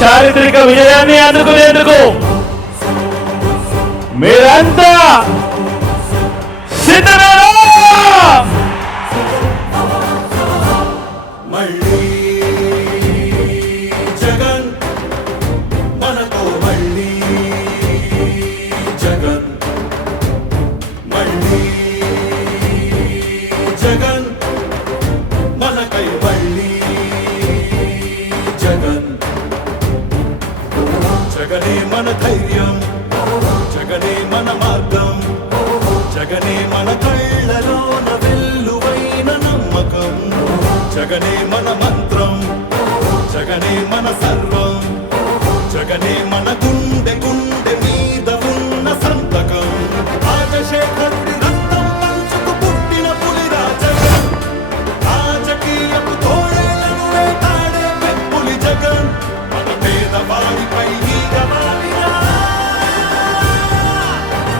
చారిత్రక విజయాన్ని అందుకునేందుకు మీరంతా సిద్ధమేనా? మళ్ళీ జగన్ మనతో, మళ్ళీ జగన్, మళ్ళీ జగన్ మనకై, మళ్ళీ జగన్. జగనే మన ధైర్యం, జగనే మన మార్గం, జగనే మన కళ్ళలోన వెల్లువైన నమ్మకం, జగనే మన మంత్రం, జగనే మన సర్వం, జగనే మన గుండె గుండె మీద ఉన్న సంతకం. రాజశేఖరుడి రక్తం పంచుకు పుట్టిన పులిరా జగన్, రాజకీయపు తోడేళ్లను వేటాడే పెప్పులి జగన్, మన పేదవాడిపై ఈగ వాలినా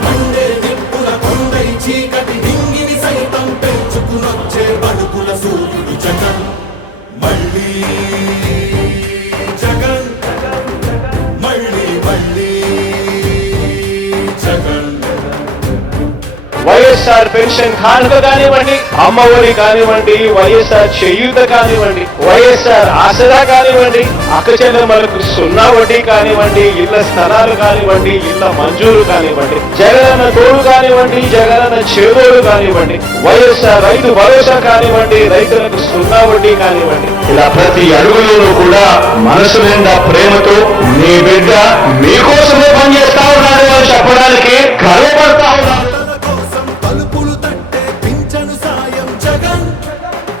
మండే నిప్పుల కొండై చీకటి డింగిని సైతం పెంచుకునొచ్చే బడుగుల సూర్యుడు జగన్. మళ్ళీ జగన్, మళ్ళీ మళ్ళీ జగన్. వైఎస్ఆర్ పెన్షన్ కానుక కానివ్వండి, అమ్మఒడి కానివ్వండి, వైఎస్ఆర్ చేయూత కానివ్వండి, వైఎస్ఆర్ ఆసరా కానివ్వండి, అక్క చెల్లెమ్మలకు 0 వడ్డీ కానివ్వండి, ఇళ్ల స్థలాలు కానివ్వండి, ఇళ్ల మంజూరు కానివ్వండి, జగనన్న తోడు కానివ్వండి, జగనన్న చేదోడు కానివ్వండి, వైఎస్ఆర్ రైతు భరోసా కానివ్వండి, రైతులకు 0 వడ్డీ కానివ్వండి, ఇలా ప్రతి అడుగులోనూ కూడా మనసు నిండా ప్రేమతో మీ బిడ్డ మీకోసమే పనిచేస్తా ఉన్నాడు అని చెప్పడానికి గర్వపడతా ఉన్నాడు. తలుపులు తట్టే పింఛను సాయం జగన్,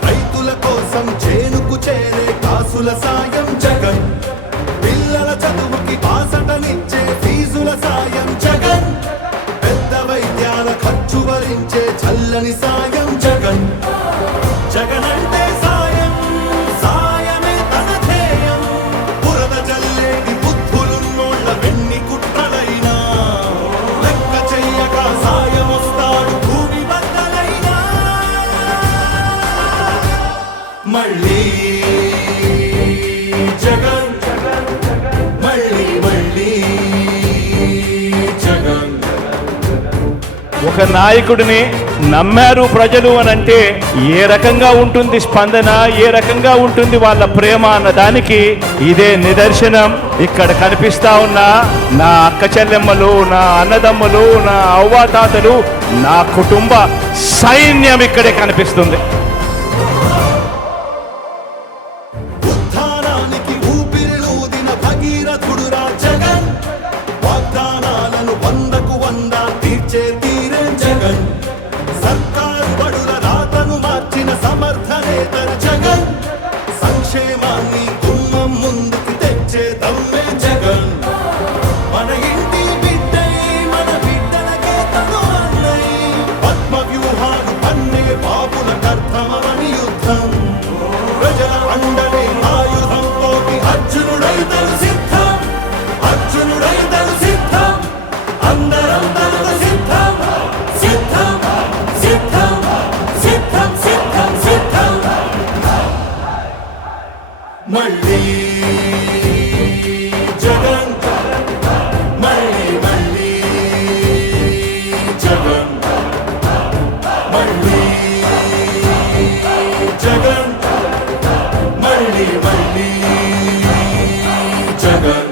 రైతుల కోసం చేనుకు చేరే కాసుల సాయం జగన్, పిల్లల చదువుకి బాసటనిచ్చే ఫీజుల సాయం జగన్, పెద్ద వైద్యాల ఖర్చు భరించే చల్లని సాయం జగన్. జగన్ అంటే సాయం, సాయమే తన ధ్యేయం, బురద జల్లేది బుద్ధులున్నోళ్ళ వెన్ని కుట్రలైనా లెక్క చెయ్యక సాయం వస్తాడు భూమి బద్దలైనా. మళ్ళీ జగన్, మళ్ళీ మళ్ళీ జగన్. ఒక నాయకుడిని నమ్మారు ప్రజలు అని అంటే ఏ రకంగా ఉంటుంది స్పందన, ఏ రకంగా ఉంటుంది వాళ్ళ ప్రేమ అన్న దానికి ఇదే నిదర్శనం. ఇక్కడ కనిపిస్తా ఉన్న నా అక్క చెల్లెమ్మలు, నా అన్నదమ్ములు, నా అవ్వాతాతలు, నా కుటుంబ సైన్యం ఇక్కడే కనిపిస్తుంది. ఉత్థానానికి ఊపిరిలూదిన భగీరథుడురా జగన్, వాగ్దానాలను 100కు 100 తీర్చే తీరే జగన్, సర్కారు బడుల రాతను మార్చిన సమర్థ నేతర జగన్, సంక్షేమాన్ని గుమ్మం ముందుకు తెచ్చే దమ్మే జగన్, మన ఇంటి బిడ్డై మన బిడ్డలకే తను అన్నై, పద్మ వ్యూహాలు పన్నే బాబుల కర్తమని యుద్ధం, ప్రజల అండనే ఆయుధంతో అర్జునుడైతను సిద్ధం, అర్జునుడైతను సిద్ధం, అందరం తనకు సిద్ధం, సిద్ధం సిద్ధం సిద్ధం సిద్ధం సిద్ధం. మళ్ళీ జగన్, మళ్ళీ మళ్ళీ జగన్, మళ్ళీ జగన్, మళ్ళీ మళ్ళీ జగన్.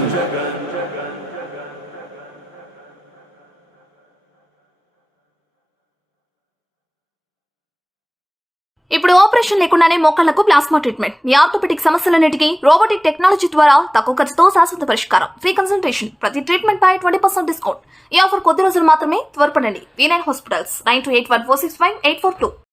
ఇప్పుడు ఆపరేషన్ లేకుండానే మోకాళ్లకు ప్లాస్మా ట్రీట్మెంట్. మీ ఆర్థోపెడిక్ సమస్యలన్నిటికీ రోబోటిక్ టెక్నాలజీ ద్వారా తక్కువ ఖర్చుతో శాశ్వత పరిష్కారం. ఫ్రీ కన్సల్టేషన్, ప్రతి ట్రీట్మెంట్ పై 20% డిస్కౌంట్. ఈ ఆఫర్ కొద్ది రోజులు మాత్రమే. త్వరపడండి. V9 hospitals 9281465842.